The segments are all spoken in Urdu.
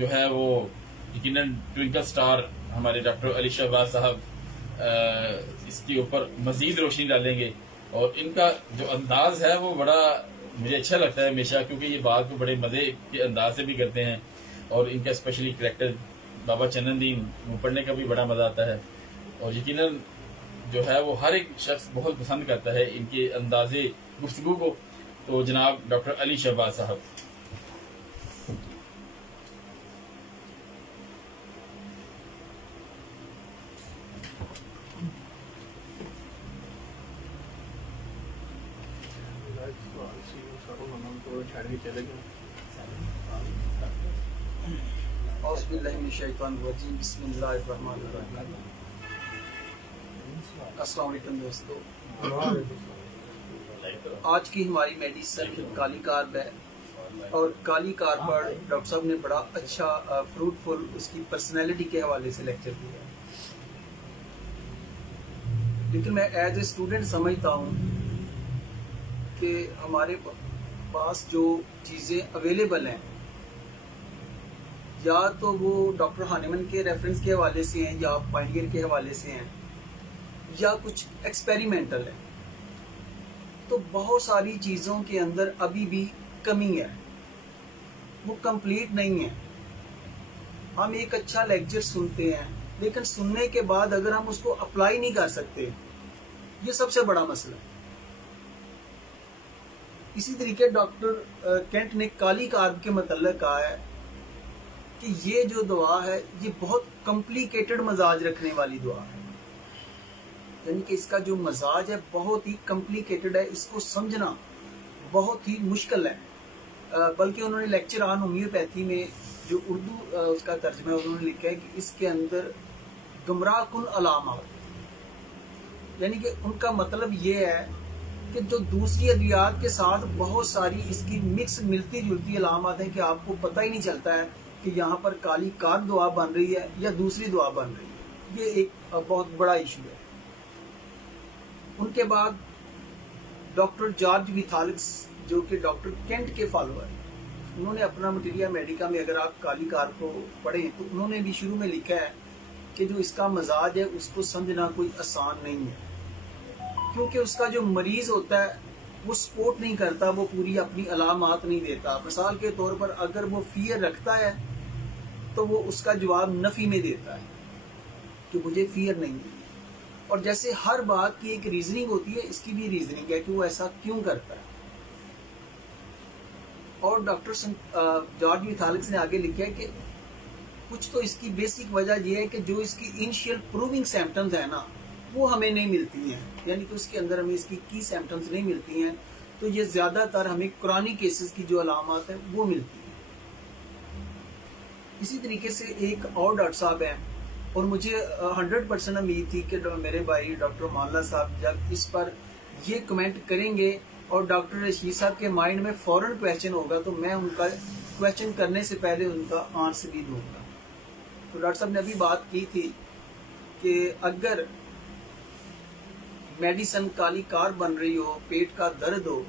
جو ہے وہ یقیناً ٹوئنکل سٹار ہمارے ڈاکٹر علی شہباز صاحب اس کے اوپر مزید روشنی ڈالیں گے. اور ان کا جو انداز ہے وہ بڑا مجھے اچھا لگتا ہے ہمیشہ، کیونکہ یہ بات کو بڑے مزے کے انداز سے بھی کرتے ہیں. اور ان کا اسپیشلی کریکٹر بابا چنن دین وہ پڑھنے کا بھی بڑا مزہ آتا ہے. اور یقیناً جو ہے وہ ہر ایک شخص بہت پسند کرتا ہے ان کے انداز گفتگو کو. تو جناب ڈاکٹر علی شہباز صاحب. اعوذ باللہ من الشیطان الرجیم، بسم اللہ الرحمن الرحیم. السلام علیکم دوستو. آج کی ہماری میڈیسن کالی کارب ہے، اور کالی کارب پر ڈاکٹر صاحب نے بڑا اچھا فروٹفل اس کی پرسنالٹی کے حوالے سے لیکچر دیا. لیکن میں ایز اے اسٹوڈنٹ سمجھتا ہوں کہ ہمارے پاس جو چیزیں اویلیبل ہیں یا تو وہ ڈاکٹر ہانیمن کے ریفرنس کے حوالے سے ہیں یا پائنیئر کے حوالے سے ہیں یا کچھ ایکسپیریمنٹل ہے. تو بہت ساری چیزوں کے اندر ابھی بھی کمی ہے، وہ کمپلیٹ نہیں ہے. ہم ایک اچھا لیکچر سنتے ہیں لیکن سننے کے بعد اگر ہم اس کو اپلائی نہیں کر سکتے، یہ سب سے بڑا مسئلہ ہے. اسی طریقے ڈاکٹر کینٹ نے کالی کارب کے متعلق کہا ہے کہ یہ جو دعا ہے یہ بہت کمپلیکیٹڈ مزاج رکھنے والی دعا ہے. یعنی کہ اس کا جو مزاج ہے بہت ہی کمپلیکیٹڈ ہے، اس کو سمجھنا بہت ہی مشکل ہے. بلکہ انہوں نے لیکچر آن ہومیوپیتھی میں جو اردو اس کا ترجمہ ہے انہوں نے لکھا ہے کہ اس کے اندر گمراہ کن علامات، یعنی کہ ان کا مطلب یہ ہے کہ جو دوسری ادویات کے ساتھ بہت ساری اس کی مکس ملتی جلتی علامات ہیں کہ آپ کو پتہ ہی نہیں چلتا ہے کہ یہاں پر کالی کارب دعا بن رہی ہے یا دوسری دعا بن رہی ہے. یہ ایک بہت بڑا ایشو ہے. ان کے بعد ڈاکٹر جارج ویتھالکس جو کہ ڈاکٹر کینٹ کے فالوور ہیں، انہوں نے اپنا مٹیریا میڈیکا میں اگر آپ کالی کارب کو پڑھیں تو انہوں نے بھی شروع میں لکھا ہے کہ جو اس کا مزاج ہے اس کو سمجھنا کوئی آسان نہیں ہے، کیونکہ اس کا جو مریض ہوتا ہے وہ سپورٹ نہیں کرتا، وہ پوری اپنی علامات نہیں دیتا. مثال کے طور پر اگر وہ فیئر رکھتا ہے تو وہ اس کا جواب نفی میں دیتا ہے کہ مجھے فیئر نہیں ہے. اور جیسے ہر بات کی ایک ریزننگ ہوتی ہے، اس کی بھی ریزننگ ہے کہ وہ ایسا کیوں کرتا ہے. اور ڈاکٹر جارج ویتھالکس نے آگے لکھا ہے کہ کچھ تو اس کی بیسک وجہ یہ ہے کہ جو اس کی انیشیل پروونگ سمپٹمز ہیں نا وہ ہمیں نہیں ملتی ہیں، یعنی کہ اس کے اندر ہمیں اس کی سمپٹمز نہیں ملتی ہیں. تو یہ زیادہ تر ہمیں کرونک کیسز کی جو علامات ہیں وہ ملتی ہیں. اسی طریقے سے ایک اور ڈاکٹر صاحب ہیں، اور مجھے 100% امید تھی کہ میرے بھائی ڈاکٹر مانلہ صاحب جب اس پر یہ کمنٹ کریں گے اور ڈاکٹر رشید صاحب کے مائنڈ میں فوراً کویشچن ہوگا تو میں ان کا کویشچن کرنے سے پہلے ان کا آنسر بھی دوں گا. تو ڈاکٹر صاحب نے ابھی بات کی تھی کہ اگر میڈیسن کالی کارب بن رہی ہو، پیٹ کا درد ہو،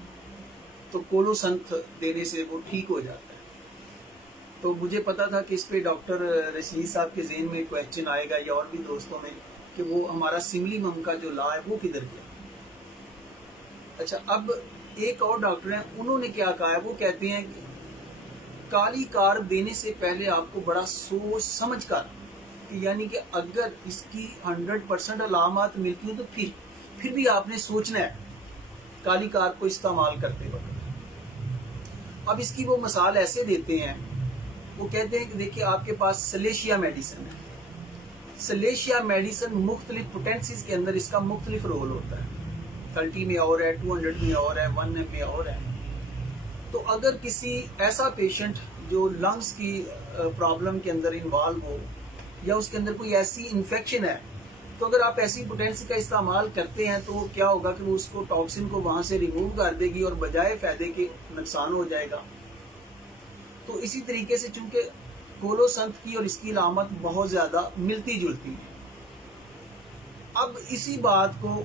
تو کولوسنتھ دینے سے وہ ٹھیک ہو جاتا ہے. تو مجھے پتا تھا کہ اس پہ ڈاکٹر رشید صاحب کے ذہن میں کویشچن آئے گا یا اور بھی دوستوں میں کہ وہ ہمارا سملیمم کا جو لا ہے وہ کدھر گیا. اچھا، اب ایک اور ڈاکٹر ہیں، انہوں نے کیا کہا ہے، وہ کہتے ہیں کہ کالی کارب دینے سے پہلے آپ کو بڑا سوچ سمجھ کر کہ یعنی کہ اگر اس کی 100% علامات ملتی ہیں تو پھر بھی آپ نے سوچنا ہے کالی کارب کو استعمال کرتے وقت. اب اس کی وہ مثال ایسے دیتے ہیں، وہ کہتے ہیں کہ دیکھیں آپ کے پاس سلیشیا میڈیسن ہے. سلیشیا میڈیسن مختلف پوٹینسیز کے اندر اس کا مختلف رول ہوتا ہے. 30 میں اور ہے، 200 میں اور ہے، 1 میں اور ہے. تو اگر کسی ایسا پیشنٹ جو لنگز کی پرابلم کے اندر انوالو ہو یا اس کے اندر کوئی ایسی انفیکشن ہے، تو اگر آپ ایسی پوٹینسی کا استعمال کرتے ہیں تو کیا ہوگا کہ وہ اس کو ٹاکسن کو وہاں سے ریموو کر دے گی اور بجائے فائدے کے نقصان ہو جائے گا. تو اسی طریقے سے چونکہ کولوسنتھ کی اور اس کی علامت بہت زیادہ ملتی جلتی ہے. اب اسی بات کو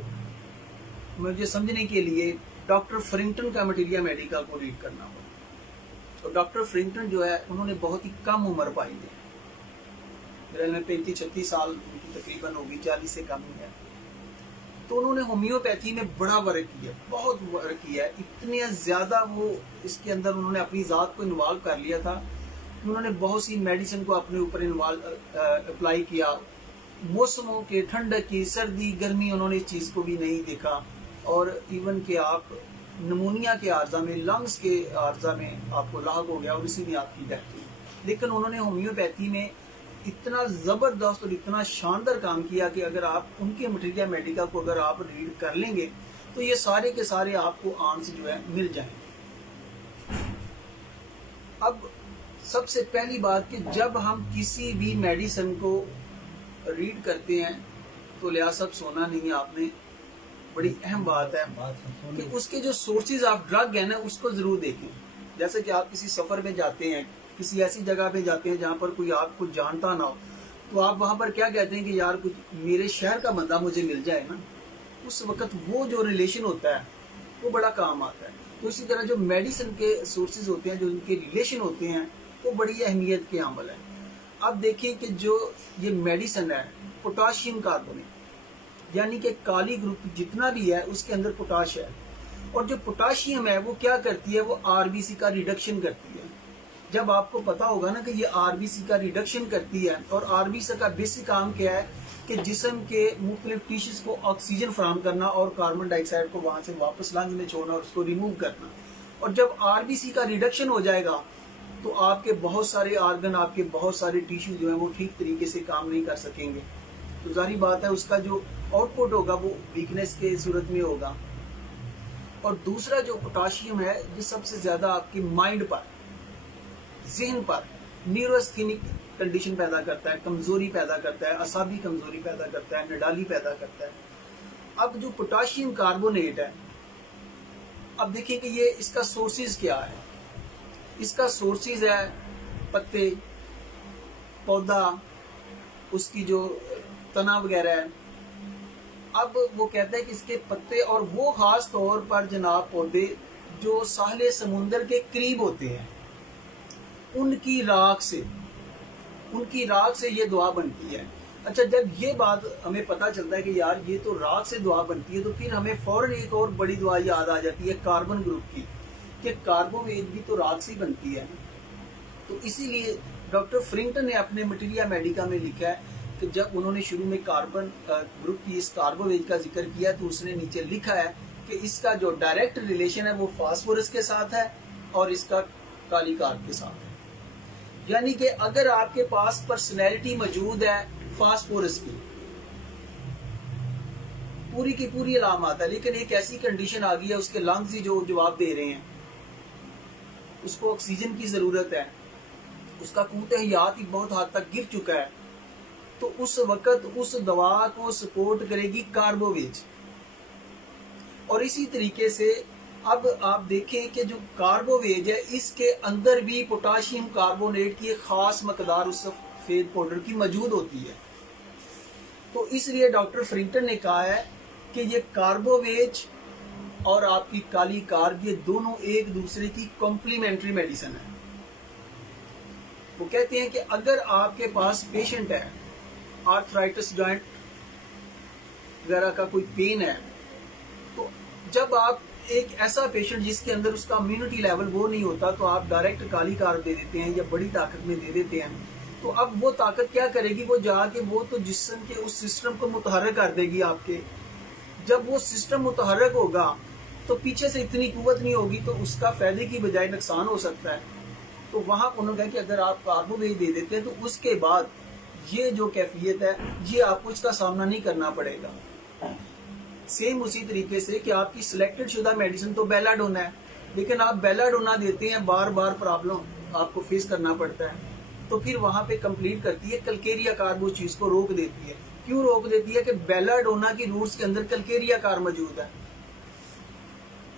مجھے سمجھنے کے لیے ڈاکٹر فرنگٹن کا مٹیریا میڈیکا کو ریڈ کرنا ہوگا. ڈاکٹر فرنگٹن جو ہے انہوں نے بہت ہی کم عمر پائی ہے، میرے میں 35-36 سال ان کی تقریباً ہوگی، 40 سے کم ہی ہے. تو انہوں نے ہومیوپیتھی میں بڑا ورک کیا، بہت ورک کیا ہے، اتنے زیادہ وہ اس کے اندر انہوں نے اپنی ذات کو انوالو کر لیا تھا کہ انہوں نے بہت سی میڈیسن کو اپنے اوپر اپلائی کیا. موسموں کے، ٹھنڈک کی، سردی گرمی، انہوں نے اس چیز کو بھی نہیں دیکھا. اور ایون کہ آپ نمونیا کے عارضہ میں، لنگس کے عارضہ میں آپ کو لاحق ہو گیا اور اسی میں آپ کی ڈیتھ ہوئی. لیکن انہوں نے ہومیوپیتھی میں اتنا زبردست اور اتنا شاندار کام کیا کہ اگر آپ ان کے مٹیریا میڈیکا کو اگر آپ ریڈ کر لیں گے تو یہ سارے کے سارے آپ کو آنسر جو ہے مل جائیں گے. اب سب سے پہلی بات کہ جب ہم کسی بھی میڈیسن کو ریڈ کرتے ہیں تو لحاظ صاحب سونا نہیں ہے آپ نے، بڑی اہم بات ہے کہ اس کے جو سورسز آف ڈرگ ہیں نا اس کو ضرور دیکھیں. جیسے کہ آپ کسی سفر میں جاتے ہیں، کسی ایسی جگہ پہ جاتے ہیں جہاں پر کوئی آپ کو جانتا نہ ہو، تو آپ وہاں پر کیا کہتے ہیں کہ یار کچھ میرے شہر کا بندہ مجھے مل جائے نا، اس وقت وہ جو ریلیشن ہوتا ہے وہ بڑا کام آتا ہے. تو اسی طرح جو میڈیسن کے سورسز ہوتے ہیں، جو ان کے ریلیشن ہوتے ہیں، وہ بڑی اہمیت کے عمل ہیں. اب دیکھیں کہ جو یہ میڈیسن ہے پوٹاشیم کاربونیٹ، یعنی کہ کالی گروپ جتنا بھی ہے اس کے اندر پوٹاش ہے، اور جو پوٹاشیم ہے وہ کیا کرتی ہے، وہ آر بی سی کا ریڈکشن کرتی ہے. جب آپ کو پتا ہوگا نا کہ یہ آر بی سی کا ریڈکشن کرتی ہے، اور آر بی سی کا بیسک کام کیا ہے کہ جسم کے مختلف ٹیشوز کو آکسیجن فراہم کرنا اور کاربن ڈائی آکسائڈ کو وہاں سے واپس لنگز میں چھوڑنا اور اس کو ریموو کرنا. اور جب آر بی سی کا ریڈکشن ہو جائے گا تو آپ کے بہت سارے آرگن، آپ کے بہت سارے ٹیشو جو ہیں وہ ٹھیک طریقے سے کام نہیں کر سکیں گے. تو ظاہری بات ہے اس کا جو آؤٹ پٹ ہوگا وہ ویکنس کے صورت میں ہوگا. اور دوسرا جو پوٹاشیم ہے یہ سب سے زیادہ آپ کی مائنڈ پر، ذہن پر نیوروستھینک کنڈیشن پیدا کرتا ہے، کمزوری پیدا کرتا ہے، اعصابی کمزوری پیدا کرتا ہے، نڈالی پیدا کرتا ہے. اب جو پوٹاشیم کاربونیٹ ہے، اب دیکھیں کہ یہ اس کا سورسز کیا ہے. اس کا سورسز ہے پتے، پودا، اس کی جو تنا وغیرہ ہے. اب وہ کہتے ہیں کہ اس کے پتے، اور وہ خاص طور پر جناب پودے جو ساحل سمندر کے قریب ہوتے ہیں، ان کی راکھ سے یہ دعا بنتی ہے. اچھا، جب یہ بات ہمیں پتا چلتا ہے کہ یار یہ تو راکھ سے دعا بنتی ہے، تو پھر ہمیں فوراً ایک اور بڑی دعا یاد آ جاتی ہے کاربن گروپ کی، کہ کاربوویج بھی تو راکھ سے بنتی ہے. تو اسی لیے ڈاکٹر فرنگٹن نے اپنے مٹیریا میڈیکا میں لکھا ہے کہ جب انہوں نے شروع میں کاربن گروپ کی اس کاربوویج کا ذکر کیا تو اس نے نیچے لکھا ہے کہ اس کا جو ڈائریکٹ ریلیشن ہے وہ فاسفورس کے ساتھ ہے اور اس کا کالی کارب کے ساتھ ہے. یعنی کہ اگر آپ کے پاس پرسنالٹی موجود ہے فاسفورس کی، پوری کی پوری علامات ہے، لیکن ایک ایسی کنڈیشن آ گئی ہے، اس کے لنگز ہی جو جواب دے رہے ہیں، اس کو آکسیجن کی ضرورت ہے، اس کا قوت حیات ہی بہت حد تک گر چکا ہے، تو اس وقت اس دوا کو سپورٹ کرے گی کاربوویج. اور اسی طریقے سے اب آپ دیکھیں کہ جو کاربوویج ہے اس کے اندر بھی پوٹاشیم کاربونیٹ کی ایک خاص مقدار اس سفید پاؤڈر کی موجود ہوتی ہے. تو اس لیے ڈاکٹر فرنگٹن نے کہا ہے کہ یہ کاربوویج اور آپ کی کالی کارب یہ دونوں ایک دوسرے کی کمپلیمنٹری میڈیسن ہے. وہ کہتے ہیں کہ اگر آپ کے پاس پیشنٹ ہے، آرتھرائٹس جوائنٹ وغیرہ کا کوئی پین ہے، تو جب آپ ایک ایسا پیشنٹ جس کے اندر اس کا امیونٹی لیول وہ نہیں ہوتا، تو آپ ڈائریکٹ کالی کارب دے دیتے ہیں یا بڑی طاقت میں دے دیتے ہیں. تو اب وہ طاقت کیا کرے گی، وہ جا کے وہ تو جسم کے اس سسٹم کو متحرک کر دے گی آپ کے. جب وہ سسٹم متحرک ہوگا تو پیچھے سے اتنی قوت نہیں ہوگی، تو اس کا فائدے کی بجائے نقصان ہو سکتا ہے. تو وہاں انہوں نے کہا کہ اگر آپ کاربوویج دے دیتے ہیں تو اس کے بعد یہ جو کیفیت ہے یہ آپ کو اس کا سامنا نہیں کرنا پڑے گا. سیم اسی طریقے سے کہ آپ کی سلیکٹڈ شدہ میڈیسن تو بیلا ڈونا ہے، لیکن آپ بیلا ڈونا دیتے ہیں، بار بار پرابلم آپ کو فیس کرنا پڑتا ہے، تو پھر وہاں پہ کمپلیٹ کرتی ہے کلکیریا کارب اس چیز کو روک دیتی ہے. کیوں روک دیتی ہے؟ کہ بیلا ڈونا کی روٹس کے اندر کلکیریا کار موجود ہے.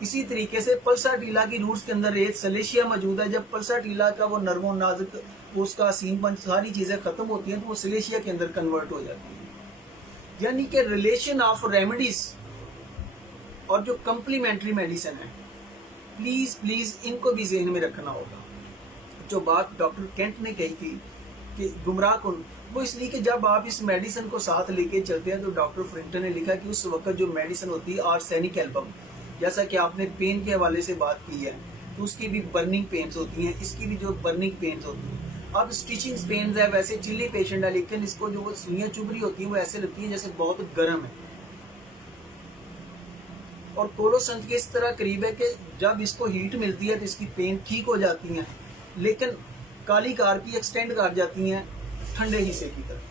اسی طریقے سے پلسا ٹیلا کی روٹس کے اندر ایک سلیشیا موجود ہے. جب پلسا ٹیلا کا وہ نرم و نازک اس کا سین پنچ ساری چیزیں ختم ہوتی ہیں تو وہ سلیشیا کے اندر کنورٹ ہو جاتی ہے. یعنی کہ ریلیشن آف ریمیڈیز اور جو کمپلیمنٹری میڈیسن ہے، پلیز ان کو بھی ذہن میں رکھنا ہوگا. جو بات ڈاکٹر کینٹ نے کہی تھی کہ گمراہ کن، وہ اس لیے کہ جب آپ اس میڈیسن کو ساتھ لے کے چلتے ہیں تو ڈاکٹر فرنگٹن نے لکھا کہ اس وقت جو میڈیسن ہوتی ہے آرسینک ایلبم، جیسا کہ آپ نے پین کے حوالے سے بات کی ہے، تو اس کی بھی برننگ پینز ہوتی ہیں، اس کی بھی جو برننگ پینز ہوتی ہیں. اب اسٹیچنگ پینز ہے، ویسے چلی پیشنٹ ہے لیکن اس کو جو وہ سوئیاں چبھ رہی ہوتی ہیں وہ ایسے لگتی ہیں جیسے بہت گرم ہے. اور کولوسنٹ کے اس طرح قریب ہے کہ جب اس کو ہیٹ ملتی ہے تو اس کی پین ٹھیک ہو جاتی ہیں، لیکن کالی کار کی ایکسٹینڈ کر جاتی ہیں ٹھنڈے حصے کی طرف.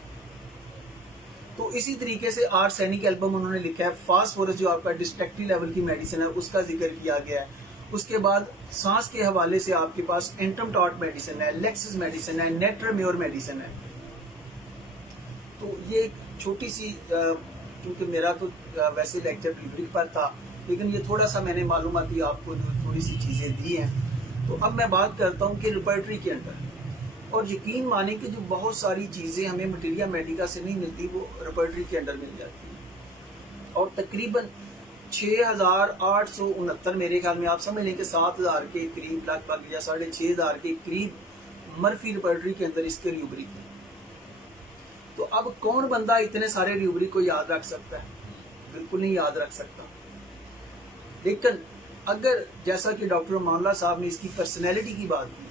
تو اسی طریقے سے آرسینک ایلبم انہوں نے لکھا ہے. فاسفورس جو آپ کا ڈسٹیکٹی لیول کی میڈیسن ہے اس کا ذکر کیا گیا ہے. اس کے بعد سانس کے حوالے سے آپ کے پاس اینٹم ٹاٹ میڈیسن ہے، لیکسس میڈیسن ہے، نیٹرمیور میڈیسن ہے. تو یہ ایک چھوٹی سی، کیونکہ میرا تو ویسے لیکچر ریبرک پر تھا لیکن یہ تھوڑا سا میں نے معلوماتی آپ کو تھوڑی سی چیزیں دی ہیں. تو اب میں بات کرتا ہوں کہ ریپرٹری کے اندر، اور یقین مانیں کہ جو بہت ساری چیزیں ہمیں مٹیریا میڈیکا سے نہیں ملتی وہ ریپرٹری کے اندر مل جاتی ہیں. اور تقریباً 6,869 میرے خیال میں آپ سمجھ لیں کہ 7,000 کے قریب، لگ بھگ یا 6,500 کے قریب مرفی ریپرٹری کے اندر اس کے ریوبرک ہے. تو اب کون بندہ اتنے سارے ریوبرک کو یاد رکھ سکتا ہے؟ بالکل نہیں یاد رکھ سکتا. لیکن اگر جیسا کہ ڈاکٹر امان اللہ صاحب نے اس کی پرسنالٹی کی بات کی،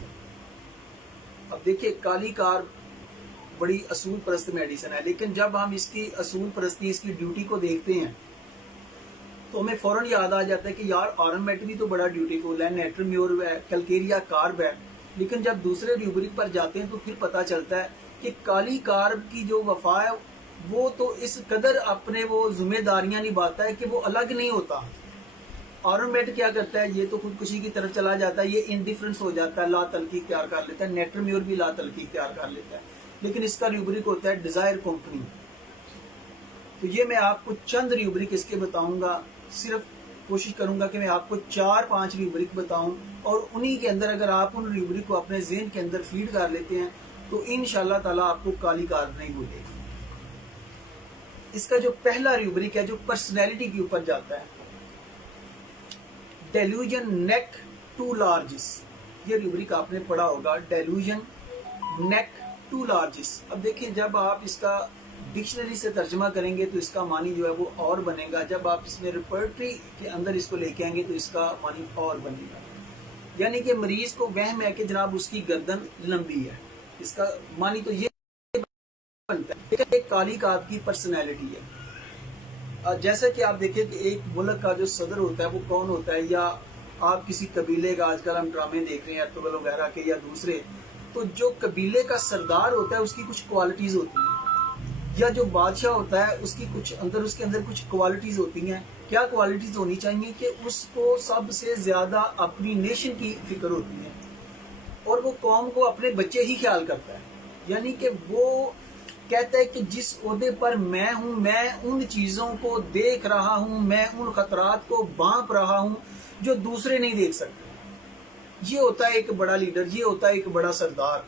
اب دیکھیں کالی کار بڑی اصول پرست میڈیسن ہے، لیکن جب ہم اس کی اصول پرستی، اس کی ڈیوٹی کو دیکھتے ہیں تو ہمیں فوراً یاد آ جاتا ہے کہ یار آرنمیٹ بھی تو بڑا ڈیوٹیفل ہے، نیٹرمیور ہے، کلکیریا کارب ہے. لیکن جب دوسرے ریوبرک پر جاتے ہیں تو پھر پتا چلتا ہے کہ کالی کارب کی جو وفا ہے وہ تو اس قدر اپنے وہ ذمہ داریاں نبھاتا ہے کہ وہ الگ نہیں ہوتا. آرنمیٹ کیا کرتا ہے؟ یہ تو خودکشی کی طرف چلا جاتا ہے، یہ انڈیفرنس ہو جاتا ہے، لا تلقی اختیار کر لیتا ہے. نیٹرمیور بھی لا تلقی اختیار کر لیتا ہے، لیکن اس کا ریوبرک ہوتا ہے ڈیزائر کمپنی. تو یہ میں آپ کو چند ریوبرک اس کے بتاؤں گا، صرف کوشش کروں گا کہ میں آپ کو 4-5 ریوبرک بتاؤں، اور انہی کے اندر اگر آپ ان ریوبرک کو اپنے ذہن کے اندر فیڈ کر لیتے ہیں تو انشاءاللہ تعالیٰ آپ کو کالی کار نہیں بھولے گی. اس کا جو پہلا ریوبرک ہے جو پرسنالٹی کے اوپر جاتا ہے، ڈیلوژن نیک ٹو لارجس. یہ ریوبرک آپ نے پڑھا ہوگا، ڈیلوژن نیک ٹو لارجس. اب دیکھیں جب آپ اس کا ڈکشنری سے ترجمہ کریں گے تو اس کا معنی جو ہے وہ اور بنے گا، جب آپ اس میں ریپرٹری کے اندر اس کو لے کے آئیں گے تو اس کا معنی اور بنے گا. یعنی کہ مریض کو وہم ہے کہ جناب اس کی گردن لمبی ہے، اس کا معنی تو یہ بنتا ہے. ایک کالی کارب کی پرسنالٹی ہے. جیسا کہ آپ دیکھیں کہ ایک ملک کا جو صدر ہوتا ہے وہ کون ہوتا ہے، یا آپ کسی قبیلے کا، آج کل ہم ڈرامے دیکھ رہے ہیں ارطغرل وغیرہ کے یا دوسرے، تو جو قبیلے کا سردار ہوتا ہے اس کی کچھ کوالٹیز ہوتی ہیں، یا جو بادشاہ ہوتا ہے اس کی کچھ اندر، اس کے اندر کچھ کوالٹیز ہوتی ہیں. کیا کوالٹیز ہونی چاہیے؟ کہ اس کو سب سے زیادہ اپنی نیشن کی فکر ہوتی ہے اور وہ قوم کو اپنے بچے ہی خیال کرتا ہے. یعنی کہ وہ کہتا ہے کہ جس عہدے پر میں ہوں میں ان چیزوں کو دیکھ رہا ہوں، میں ان خطرات کو بانپ رہا ہوں جو دوسرے نہیں دیکھ سکتے. یہ ہوتا ہے ایک بڑا لیڈر، یہ ہوتا ہے ایک بڑا سردار.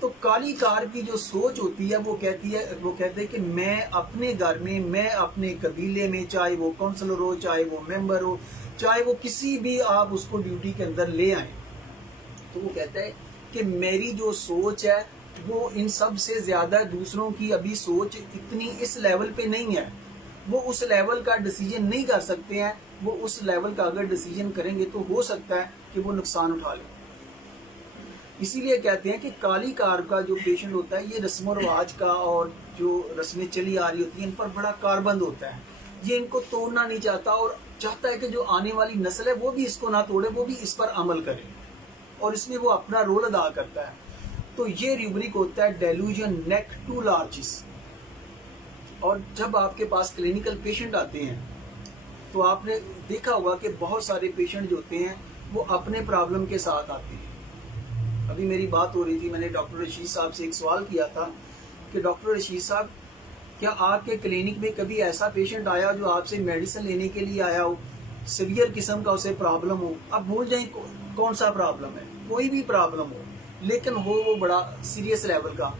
تو کالی کار کی جو سوچ ہوتی ہے وہ کہتے ہیں کہ میں اپنے گھر میں، میں اپنے قبیلے میں، چاہے وہ کونسلر ہو، چاہے وہ ممبر ہو، چاہے وہ کسی بھی آپ اس کو ڈیوٹی کے اندر لے آئیں، تو وہ کہتا ہے کہ میری جو سوچ ہے وہ ان سب سے زیادہ، دوسروں کی ابھی سوچ اتنی اس لیول پہ نہیں ہے، وہ اس لیول کا ڈیسیجن نہیں کر سکتے ہیں. وہ اس لیول کا اگر ڈیسیجن کریں گے تو ہو سکتا ہے کہ وہ نقصان اٹھا لیں. اسی لیے کہتے ہیں کہ کالی کار کا جو پیشنٹ ہوتا ہے یہ رسم و رواج کا اور جو رسمیں چلی آ رہی ہوتی ہیں ان پر بڑا کاربند ہوتا ہے. یہ ان کو توڑنا نہیں چاہتا اور چاہتا ہے کہ جو آنے والی نسل ہے وہ بھی اس کو نہ توڑے، وہ بھی اس پر عمل کرے، اور اس میں وہ اپنا رول ادا کرتا ہے. تو یہ ریوبرک ہوتا ہے ڈیلوژن نیک ٹو لارجس. اور جب آپ کے پاس کلینکل پیشنٹ آتے ہیں تو آپ نے دیکھا ہوگا کہ بہت سارے پیشنٹ جو ہوتے ہیں وہ اپنے پرابلم کے ساتھ آتے ہیں. ابھی میری بات ہو رہی تھی، میں نے ڈاکٹر رشید صاحب سے ایک سوال کیا تھا کہ ڈاکٹر رشید صاحب کیا آپ کے کلینک میں کبھی ایسا پیشنٹ آیا جو آپ سے میڈیسن لینے کے لیے آیا ہو، سیویئر قسم کا اسے پرابلم ہو، اب بھول جائیں کون سا پرابلم ہے، کوئی بھی پرابلم ہو لیکن ہو وہ بڑا سیریس لیول کا.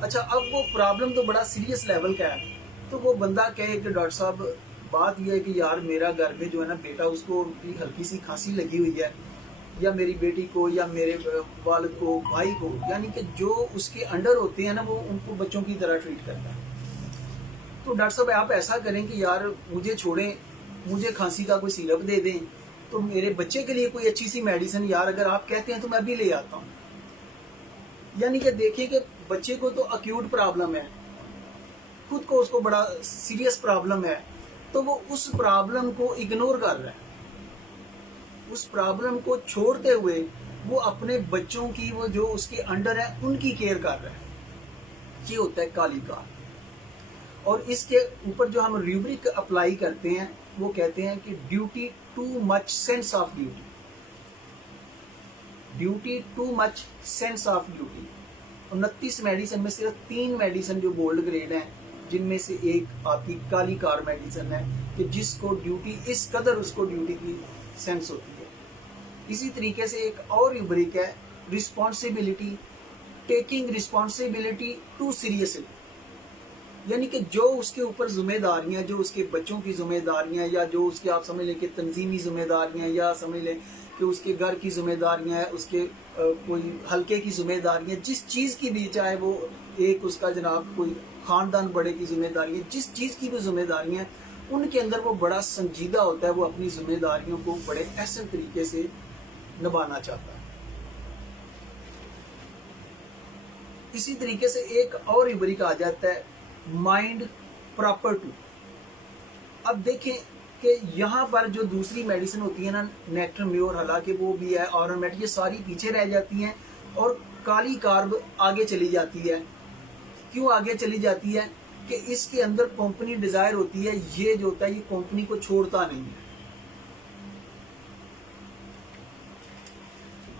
اچھا اب وہ پرابلم تو بڑا سیریس لیول کا ہے، تو وہ بندہ کہے کہ ڈاکٹر صاحب بات یہ ہے کہ یار میرا گھر میں جو ہے نا بیٹا، اس کو ہلکی سی کھانسی لگی ہوئی ہے یا میری بیٹی کو یا میرے والد کو بھائی کو، یعنی کہ جو اس کے انڈر ہوتے ہیں نا وہ ان کو بچوں کی طرح ٹریٹ کرتا ہے. تو ڈاکٹر صاحب آپ ایسا کریں کہ یار مجھے چھوڑیں، مجھے کھانسی کا کوئی سیرپ دے دیں، تو میرے بچے کے لیے کوئی اچھی سی میڈیسن یار اگر آپ کہتے ہیں تو میں ابھی لے آتا ہوں. یعنی کہ دیکھیں کہ بچے کو تو اکیوٹ پرابلم ہے، خود کو اس کو بڑا سیریس پرابلم ہے، تو وہ اس پرابلم کو اگنور کر رہا ہے. اس پرابلم کو چھوڑتے ہوئے وہ اپنے بچوں کی، وہ جو اس کے انڈر ہے ان کی کیئر کر رہا ہے. یہ ہوتا ہے کالی کار. اور اس کے اوپر جو ہم ریوبرک اپلائی کرتے ہیں وہ کہتے ہیں کہ duty too much sense of duty. Duty too much sense of duty. 29 medicine میں صرف 3 میڈیسن جو گولڈ گریڈ ہیں، جن میں سے ایک آپ کی کالی کار میڈیسن ہے کہ جس کو ڈیوٹی، اس قدر اس کو ڈیوٹی کی سینس ہوتی ہے. اسی طریقے سے ایک اور ریوبرک ہے responsibility, taking responsibility too seriously. یعنی کہ جو اس کے اوپر ذمہ داریاں، جو اس کے بچوں کی ذمہ داریاں، یا جو اس کے آپ سمجھ لیں کہ تنظیمی ذمہ داریاں، یا سمجھ لیں کہ اس کے گھر کی ذمہ داریاں، اس کے کوئی حلقے کی ذمہ داریاں، جس چیز کی بھی، چاہے وہ ایک اس کا جناب کوئی خاندان بڑے کی ذمہ داریاں، جس چیز کی بھی ذمہ داریاں، ان کے اندر وہ بڑا سنجیدہ ہوتا ہے، وہ اپنی ذمہ داریوں کو بڑے احسن طریقے سے نبھانا چاہتا ہے. اسی طریقے سے ایک اور ریوبرک آ جاتا ہے مائنڈ پراپر ٹو. اب دیکھیں کہ یہاں پر جو دوسری میڈیسن ہوتی ہے نا، نیکٹر میور، حالانکہ وہ بھی ہے، آرمیٹ، یہ ساری پیچھے رہ جاتی ہیں اور کالی کارب آگے چلی جاتی ہے. کیوں آگے چلی جاتی ہے؟ کہ اس کے اندر کمپنی ڈیزائر ہوتی ہے، یہ جو ہوتا ہے یہ کمپنی کو چھوڑتا نہیں ہے.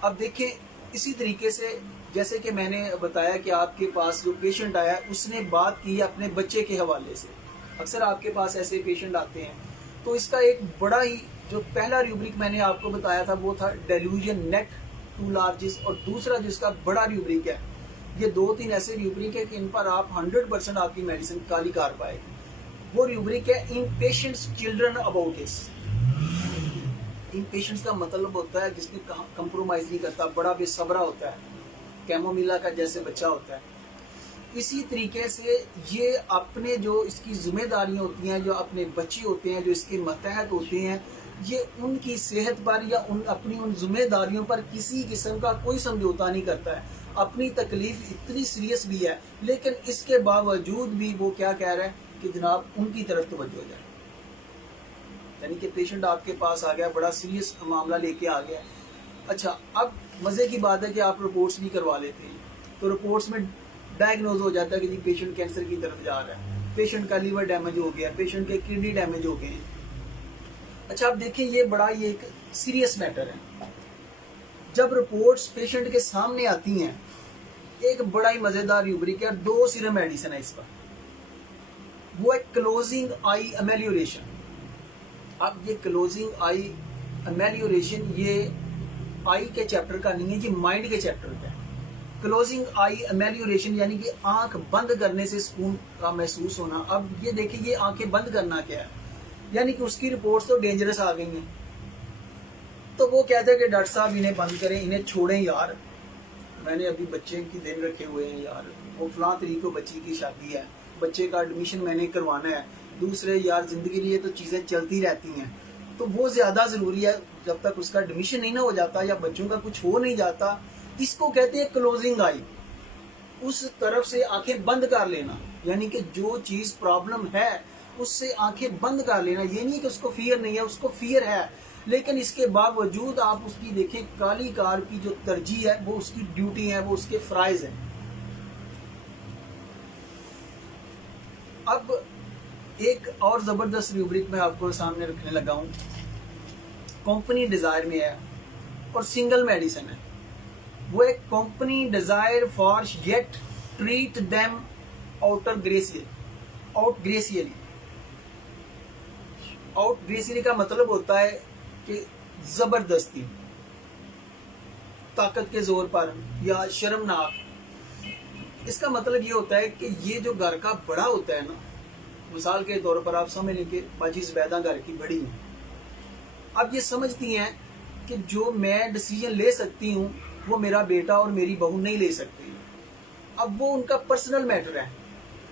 اب دیکھیں اسی طریقے سے جیسے کہ میں نے بتایا کہ آپ کے پاس جو پیشنٹ آیا اس نے بات کی اپنے بچے کے حوالے سے. اکثر آپ کے پاس ایسے پیشنٹ آتے ہیں. تو اس کا ایک بڑا ہی جو پہلا ریوبرک میں نے آپ کو بتایا تھا وہ تھا ڈیلوژن نیٹ ٹو لارجز، اور دوسرا جو اس کا بڑا ریوبرک ہے، یہ 2-3 ایسے ریوبرک ہے کہ ان پر آپ 100% آپ کی میڈیسن کالی کار پائے گی. وہ ریوبرک ہے ان پیشنٹس چلڈرن اباؤٹ اس. ان پیشنٹس کا مطلب ہوتا ہے جس نے کمپرومائز نہیں کرتا، بڑا بے صبرا ہوتا ہے، کیمومیلا کا جیسے بچہ ہوتا ہے. اسی طریقے سے یہ اپنے جو اس کی ذمہ داریاں ہوتی ہیں، جو اپنے بچے ہوتے ہیں، جو اس کے ماتحت ہوتے ہیں، یہ ان کی صحت پر یا اپنی ان ذمہ داریوں پر کسی قسم کا کوئی سمجھوتا نہیں کرتا ہے. اپنی تکلیف اتنی سیریس بھی ہے، لیکن اس کے باوجود بھی وہ کیا کہہ رہا ہے کہ جناب ان کی طرف توجہ ہو جائے. یعنی کہ پیشنٹ آپ کے پاس آ گیا، بڑا سیریس معاملہ لے کے آ گیا. اچھا، اب مزے کی بات ہے کہ آپ رپورٹس بھی کروا لیتے ہیں، تو رپورٹس میں ڈائگنوز ہو جاتا ہے کہ جی پیشنٹ کینسر کی طرف جا رہا ہے، پیشنٹ کا لیور ڈیمیج ہو گیا، پیشنٹ کے کڈنی ڈیمیج ہو گئے ہیں. اچھا اب دیکھیں یہ بڑا ہی ایک سیریس میٹر ہے. جب رپورٹس پیشنٹ کے سامنے آتی ہیں، ایک بڑا ہی مزیدار ریوبرک ہے، 2 صرف میڈیسن ہے اس پر. وہ ہے کلوزنگ آئی امیلیوریشن. اب یہ کلوزنگ آئی امیلیوریشن یہ آئی کے چیپٹر کا نہیں ہے، یہ مائنڈ کے چیپٹر کا ہے. کلوزنگ آئی امیلیوریشن یعنی کہ آنکھ بند کرنے سے سکون کا محسوس ہونا. اب یہ دیکھیں یہ آنکھیں بند کرنا کیا ہے، یعنی کہ اس کی رپورٹس تو ڈینجرس آ گئی ہیں. تو وہ کہتے ہیں کہ ڈاکٹر صاحب انہیں بند کریں، انہیں چھوڑیں یار، میں نے ابھی بچے کی دن رکھے ہوئے ہیں یار، وہ فلاں طریق کو بچی کی شادی ہے، بچے کا ایڈمیشن میں نے کروانا ہے، دوسرے یار زندگی لیے تو چیزیں چلتی رہتی ہیں، تو وہ زیادہ ضروری ہے. جب تک اس کا ایڈمیشن نہیں نہ ہو جاتا یا بچوں کا کچھ ہو نہیں جاتا، اس کو کہتے ہیں کلوزنگ آئی. اس طرف سے آنکھیں بند کر لینا، یعنی کہ جو چیز پرابلم ہے اس سے آنکھیں بند کر لینا. یہ نہیں کہ اس کو فیئر نہیں ہے، اس کو فیئر ہے، لیکن اس کے باوجود آپ اس کی دیکھیں کالی کار کی جو ترجیح ہے وہ اس کی ڈیوٹی ہے، وہ اس کے فرائض ہیں. اب ایک اور زبردست ریوبرک میں آپ کو سامنے رکھنے لگا ہوں، کمپنی ڈیزائر میں ہے اور سنگل میڈیسن ہے. وہ ایک company desire for it treat them out gracefully. Out gracefully کا مطلب ہوتا ہے کہ زبردستی، طاقت کے زور پر یا شرمناک. اس کا مطلب یہ ہوتا ہے کہ یہ جو گھر کا بڑا ہوتا ہے نا، مثال کے طور پر آپ سمجھ لیں کہ باجی زبیدہ گھر کی بڑی ہیں. اب یہ سمجھتی ہیں کہ جو میں ڈیسیجن لے سکتی ہوں وہ میرا بیٹا اور میری بہو نہیں لے سکتی. اب وہ ان کا پرسنل میٹر ہے،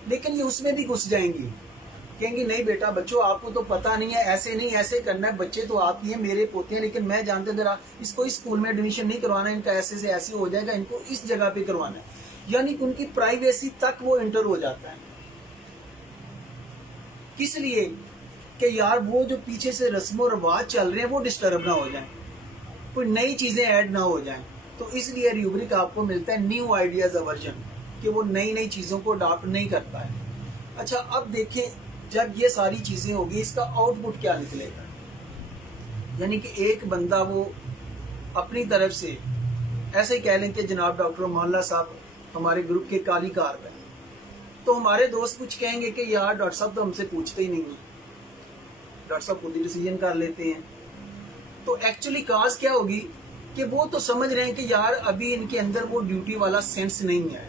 لیکن یہ اس میں بھی گھس جائیں گی، کہیں گی نہیں بیٹا بچوں آپ کو تو پتہ نہیں ہے، ایسے نہیں ایسے کرنا ہے، بچے تو آپ ہی ہیں میرے پوتے ہیں، لیکن میں جانتے ذرا اس کو اس اسکول میں ایڈمیشن نہیں کروانا، ان کا ایسے سے ایسے ہو جائے گا، ان کو اس جگہ پہ کروانا ہے. یعنی کہ ان کی پرائیویسی تک وہ انٹر ہو جاتا ہے. کس لیے؟ کہ یار وہ جو پیچھے سے رسم و رواج چل رہے ہیں وہ ڈسٹرب نہ ہو جائیں، کوئی نئی چیزیں ایڈ نہ ہو جائیں. تو اس لیے ریوبرک آپ کو ملتا ہے نیو آئیڈیاز ورژن، کہ وہ نئی چیزوں کو اڈاپٹ نہیں کرتا ہے. اچھا اب دیکھیں جب یہ ساری چیزیں ہوگی اس کا آؤٹ پٹ کیا نکلے گا. یعنی کہ ایک بندہ وہ اپنی طرف سے ایسے ہی کہہ لیں کہ جناب ڈاکٹر امان اللہ صاحب ہمارے گروپ کے کالی کارب ہیں، تو ہمارے دوست کچھ کہیں گے کہ یار ڈاکٹر صاحب تو ہم سے پوچھتے ہی نہیں ہیں، ڈاکٹر صاحب خود ہی ڈیسیجن کر لیتے ہیں. تو ایکچولی کاز کیا ہوگی کہ وہ تو سمجھ رہے ہیں کہ یار ابھی ان کے اندر وہ ڈیوٹی والا سینس نہیں ہے،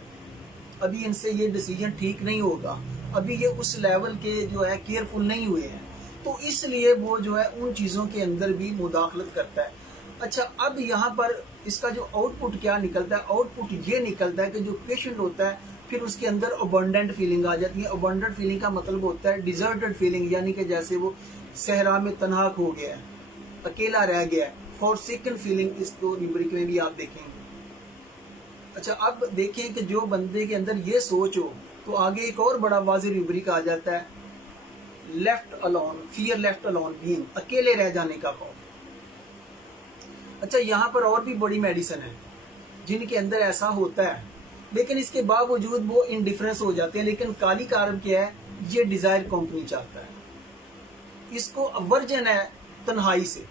ابھی ان سے یہ ڈیسیجن ٹھیک نہیں ہوگا، ابھی یہ اس لیول کے جو ہے کیئرفل نہیں ہوئے ہیں، تو اس لیے وہ جو ہے ان چیزوں کے اندر بھی مداخلت کرتا ہے. اچھا اب یہاں پر اس کا جو آؤٹ پٹ کیا نکلتا ہے، آؤٹ پٹ یہ نکلتا ہے کہ جو پیشنٹ ہوتا ہے پھر اس کے اندر ابنڈنٹ فیلنگ آ جاتی ہے. ابنڈنٹ فیلنگ کا مطلب ہوتا ہے ڈیزرٹڈ فیلنگ، یعنی کہ جیسے وہ صحرا میں تنہا ہو گیا ہے، اکیلا رہ گیا ہے. فورسیکن فیلنگ اس کو ریوبرک میں بھی آپ دیکھیں گے. اچھا اب دیکھیں کہ جو بندے کے اندر یہ سوچ ہو تو آگے ایک اور بڑا واضح ریوبرک آ جاتا ہے، left alone, fear left alone being, اکیلے رہ جانے کا خوف. اچھا یہاں پر اور بھی بڑی میڈیسن ہے جن کے اندر ایسا ہوتا ہے، لیکن اس کے باوجود وہ انڈیفرنس ہو جاتے ہیں. لیکن کالی کارب کیا ہے، یہ ڈیزائر کمپنی چاہتا ہے، اس کو ورجن ہے تنہائی سے،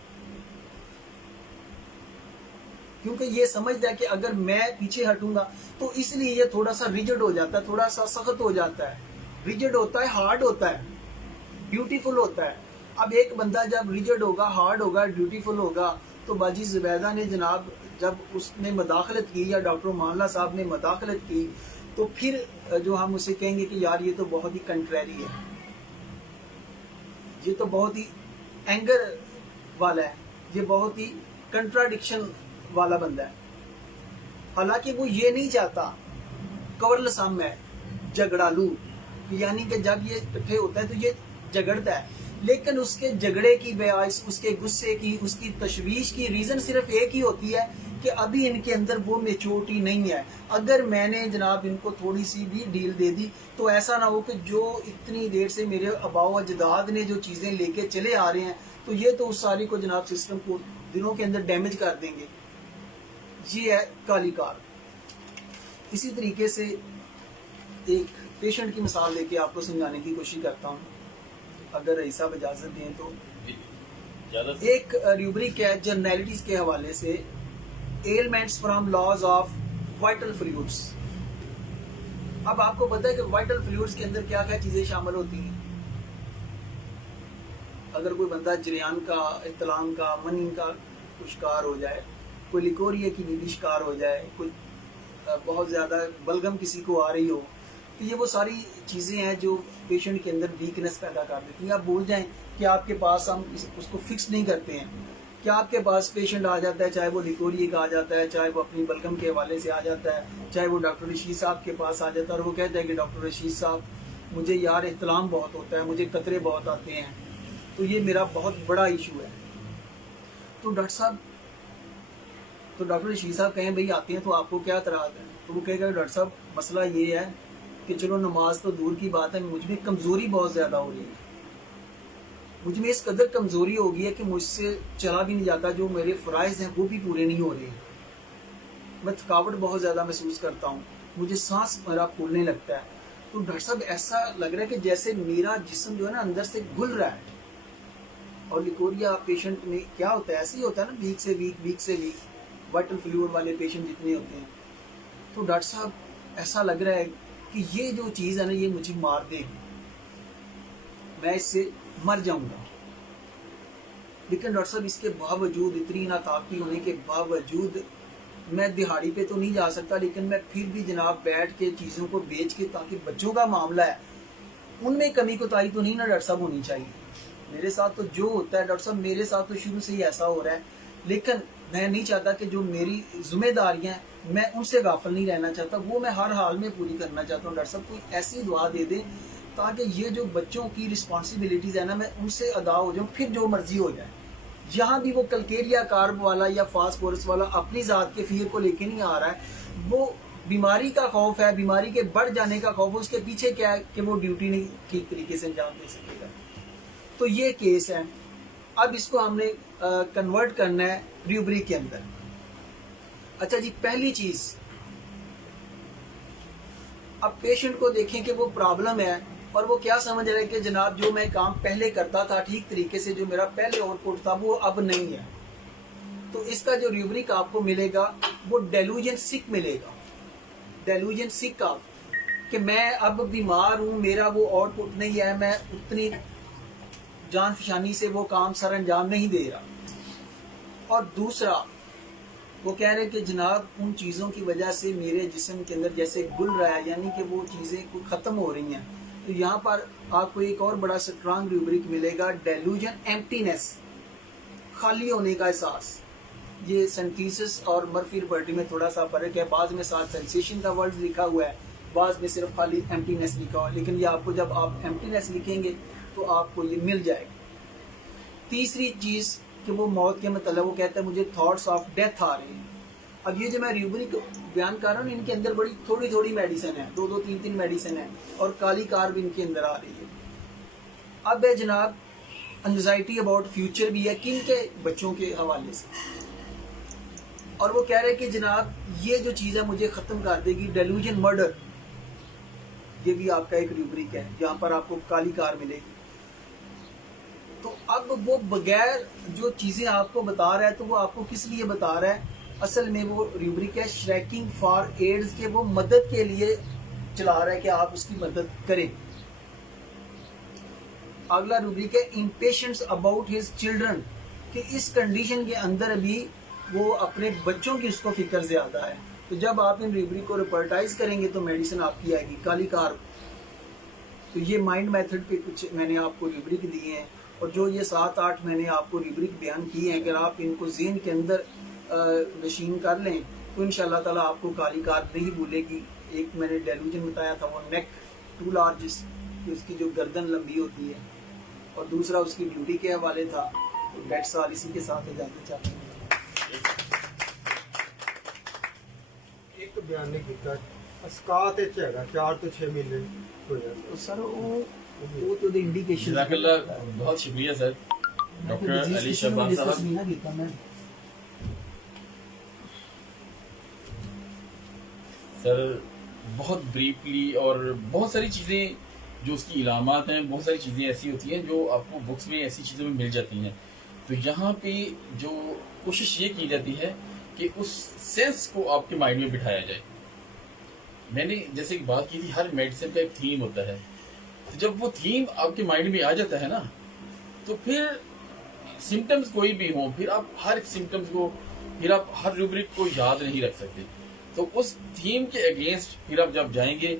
کیونکہ یہ سمجھتا ہے کہ اگر میں پیچھے ہٹوں گا تو اس لیے یہ تھوڑا سا ریجڈ ہو جاتا ہے، تھوڑا سا سخت ہو جاتا ہے. ریجڈ ہوتا ہے، ہارڈ ہوتا ہے، بیوٹیفل ہوتا ہے. اب ایک بندہ جب ریجڈ ہوگا، ہارڈ ہوگا، بیوٹیفل ہوگا، تو باجی زبیدہ نے جناب جب اس نے مداخلت کی یا ڈاکٹر امان اللہ صاحب نے مداخلت کی تو پھر جو ہم اسے کہیں گے کہ یار یہ تو بہت ہی کنٹریری ہے، یہ تو بہت ہی اینگر والا ہے، یہ بہت ہی کنٹراڈکشن والا بندہ ہے. حالانکہ وہ یہ نہیں چاہتا، کورلسم ہے، جھگڑالو، یعنی کہ جب یہ اکٹھے ہوتا ہے تو یہ جھگڑتا ہے، لیکن اس کے جھگڑے کی باعث، اس کے غصے کی، اس کی تشویش کی ریزن صرف ایک ہی ہوتی ہے کہ ابھی ان کے اندر وہ میچورٹی نہیں ہے. اگر میں نے جناب ان کو تھوڑی سی بھی ڈیل دے دی تو ایسا نہ ہو کہ جو اتنی دیر سے میرے آباء و اجداد نے جو چیزیں لے کے چلے آ رہے ہیں تو یہ تو اس ساری کو جناب سسٹم کو دنوں کے اندر ڈیمیج کر دیں گے. یہ ہے کالی کار. اسی طریقے سے ایک پیشنٹ کی مثال دے کے آپ کو سمجھانے کی کوشش کرتا ہوں، اگر رئیس صاحب اجازت دیں تو. ایک ریوبرک ہے جرنیلٹیز کے حوالے سے، elements from laws of vital fluids. اب آپ کو پتا ہے کہ وائٹل فلوئڈس کے اندر کیا کیا چیزیں شامل ہوتی ہیں. اگر کوئی بندہ جریان کا، احتلام کا، منی کا شکار ہو جائے، کوئی لیکوریا کی بھی شکار ہو جائے، کوئی بہت زیادہ بلغم کسی کو آ رہی ہو، تو یہ وہ ساری چیزیں ہیں جو پیشنٹ کے اندر ویکنس پیدا کر دیتی ہیں. آپ بول جائیں کہ آپ کے پاس ہم اس کو فکس نہیں کرتے ہیں، کہ آپ کے پاس پیشنٹ آ جاتا ہے، چاہے وہ لیکوریا کا آ جاتا ہے، چاہے وہ اپنی بلغم کے حوالے سے آ جاتا ہے، چاہے وہ ڈاکٹر رشید صاحب کے پاس آ جاتا ہے اور وہ کہتا ہے کہ ڈاکٹر رشید صاحب مجھے یار احتلام بہت ہوتا ہے، مجھے قطرے بہت آتے ہیں، تو یہ میرا بہت بڑا ایشو ہے. تو ڈاکٹر رشید صاحب کہیں بھئی آتے ہیں تو آپ کو کیا اعتراض ہے؟ تو وہ کہے گا ڈاکٹر صاحب مسئلہ یہ ہے کہ چلو نماز تو دور کی بات ہے، مجھ میں کمزوری بہت زیادہ ہو رہی ہے، مجھ میں اس قدر کمزوری ہو گئی ہے کہ مجھ سے چلا بھی نہیں جاتا، جو میرے فرائض ہیں وہ بھی پورے نہیں ہو رہے ہیں، میں تھکاوٹ بہت زیادہ محسوس کرتا ہوں، مجھے سانس میرا پھولنے لگتا ہے. تو ڈاکٹر صاحب ایسا لگ رہا ہے کہ جیسے میرا جسم جو ہے نا اندر سے گل رہا ہے. اور لیکوریا پیشنٹ میں کیا ہوتا ہے، ایسے ہی ہوتا ہے نا، ویک سے ویک وائٹل فلوئڈ والے پیشنٹ جتنے ہوتے ہیں. تو ڈاکٹر صاحب ایسا لگ رہا ہے کہ یہ جو چیز ہے نا یہ مجھے مار دے گی، میں اس سے مر جاؤں گا. لیکن ڈاکٹر صاحب اس کے باوجود، اتنی ناطاقتی ہونے کے باوجود، میں دہاڑی پہ تو نہیں جا سکتا، لیکن میں پھر بھی جناب بیٹھ کے چیزوں کو بیچ کے، تاکہ بچوں کا معاملہ ہے ان میں کمی کوتاہی تو نہیں نا ڈاکٹر صاحب ہونی چاہیے. میرے ساتھ تو جو ہوتا ہے ڈاکٹر صاحب، میرے ساتھ تو شروع سے ہی ایسا ہو رہا ہے لیکن میں نہیں چاہتا کہ جو میری ذمہ داریاں ہیں میں ان سے غافل نہیں رہنا چاہتا، وہ میں ہر حال میں پوری کرنا چاہتا ہوں۔ ڈاکٹر صاحب کوئی ایسی دعا دے دیں تاکہ یہ جو بچوں کی رسپانسبلٹیز ہیں نا میں ان سے ادا ہو جاؤں، پھر جو مرضی ہو جائے۔ یہاں بھی وہ کلکیریا کارب والا یا فاسفورس والا اپنی ذات کے فیر کو لے کے نہیں آ رہا ہے، وہ بیماری کا خوف ہے، بیماری کے بڑھ جانے کا خوف ہے، اس کے پیچھے کیا ہے کہ وہ ڈیوٹی نہیں ٹھیک طریقے سے انجام دے سکے گا۔ تو یہ کیس ہے۔ اب اس کو ہم نے کنورٹ کرنا ہے ریوبریک کے اندر۔ اچھا جی، پہلی چیز اب پیشنٹ کو دیکھیں کہ وہ پرابلم ہے اور وہ کیا سمجھ رہا ہے کہ جناب جو میں کام پہلے کرتا تھا ٹھیک طریقے سے، جو میرا پہلے آؤٹ پٹ تھا وہ اب نہیں ہے۔ تو اس کا جو ریوبریک آپ کو ملے گا وہ ڈیلوژن سک ملے گا، ڈیلوژن سک آپ کہ میں اب بیمار ہوں، میرا وہ آؤٹ پٹ نہیں ہے، میں اتنی جان فشانی سے وہ کام سر انجام نہیں دے رہا۔ اور دوسرا وہ کہہ رہے کہ جناب ان چیزوں کی وجہ سے میرے جسم کے اندر جیسے گل رہا ہے، یعنی کہ وہ چیزیں ختم ہو رہی ہیں۔ تو یہاں پر آپ کو ایک اور بڑا سٹرانگ ریوبریک ملے گا، ڈیلوژن ایمپٹینس، خالی ہونے کا احساس۔ یہ سنتھیسس اور مرفی رپرٹی میں تھوڑا سا فرق ہے، بعض میں ساتھ سینسیشن کا ورڈ لکھا ہوا ہے، بعض میں صرف خالی ایمپٹینس لکھا ہوا ہے، لیکن یہ آپ کو جب آپ ایمپٹینس لکھیں گے تو آپ کو یہ مل جائے گا۔ تیسری چیز کہ وہ موت کے متعلق وہ کہتا ہے مجھے تھاٹس آف ڈیتھ آ رہے ہیں۔ اب یہ جو میں ریوبریک بیان کر رہا ہوں ان کے اندر بڑی تھوڑی تھوڑی میڈیسن ہے، 2 3 3 میڈیسن ہے، اور کالی کارب ان کے اندر آ رہی ہے۔ اب ہے جناب انگزائٹی اباؤٹ فیوچر بھی ہے، کن کے؟ بچوں کے حوالے سے۔ اور وہ کہہ رہے کہ جناب یہ جو چیز ہے مجھے ختم کر دے گی، ڈیلوژن مرڈر، یہ بھی آپ کا ایک ریوبریک ہے، جہاں پر آپ کو کالی کار ملے گی۔ تو اب وہ بغیر جو چیزیں آپ کو بتا رہا ہے تو وہ آپ کو کس لیے بتا رہا ہے؟ اصل میں وہ ریوبریک ہے شریکنگ فار ایڈز، کے وہ مدد کے لیے چلا رہا ہے کہ آپ اس کی مدد کریں۔ اگلا ریوبریک ہے امپیشنس اباؤٹ ہز چلڈرن، کہ اس کنڈیشن کے اندر بھی وہ اپنے بچوں کی اس کو فکر زیادہ ہے۔ تو جب آپ ان ریوبریک کو ریپرٹائز کریں گے تو میڈیسن آپ کی آئے گی کالی کار۔ تو یہ مائنڈ میتھڈ کے کچھ میں نے آپ کو ریوبریک دیے ہیں، اور جو یہ 7 8 میں نے آپ کو ریوبریک بیان کی ہیں، اگر آپ ان کو ذہن کے اندر نشین کر لیں تو انشاءاللہ تعالیٰ آپ کو کالی کار نہیں بھولے گی۔ ایک میں نے ڈیلوژن بتایا تھا، وہ نیک ٹو لارجس، اس کی جو گردن لمبی ہوتی ہے، اور دوسرا اس کی ڈیوٹی کے حوالے تھا۔ تو ڈیٹ سال اسی کے ساتھ اجازت چاہتے ہیں۔ ایک بیان نہیں کیتا اسکات وچ ہے 4 ਤੋਂ 6 مہینے ہو جاتے۔ تو سر وہ تو انڈیکیشن۔ جزاک اللہ، بہت شکریہ سر ڈاکٹر علی شہباز صاحب۔ سر بہت بریفلی، اور بہت ساری چیزیں جو اس کی علامات ہیں، بہت ساری چیزیں ایسی ہوتی ہیں جو آپ کو بکس میں ایسی چیزوں میں مل جاتی ہیں۔ تو یہاں پہ جو کوشش یہ کی جاتی ہے کہ اس سینس کو آپ کے مائنڈ میں بٹھایا جائے۔ میں نے جیسے کہ بات کی تھی، ہر میڈیسن کا ایک تھیم ہوتا ہے، تو جب وہ تھیم آپ کے مائنڈ میں آ جاتا ہے نا تو پھر سمٹمز کوئی بھی ہوں، پھر آپ ہر ایک سمٹمز کو، پھر آپ ہر ریوبریک کو یاد نہیں رکھ سکتے۔ تو اس تھیم کے اگینسٹ پھر آپ جب جائیں گے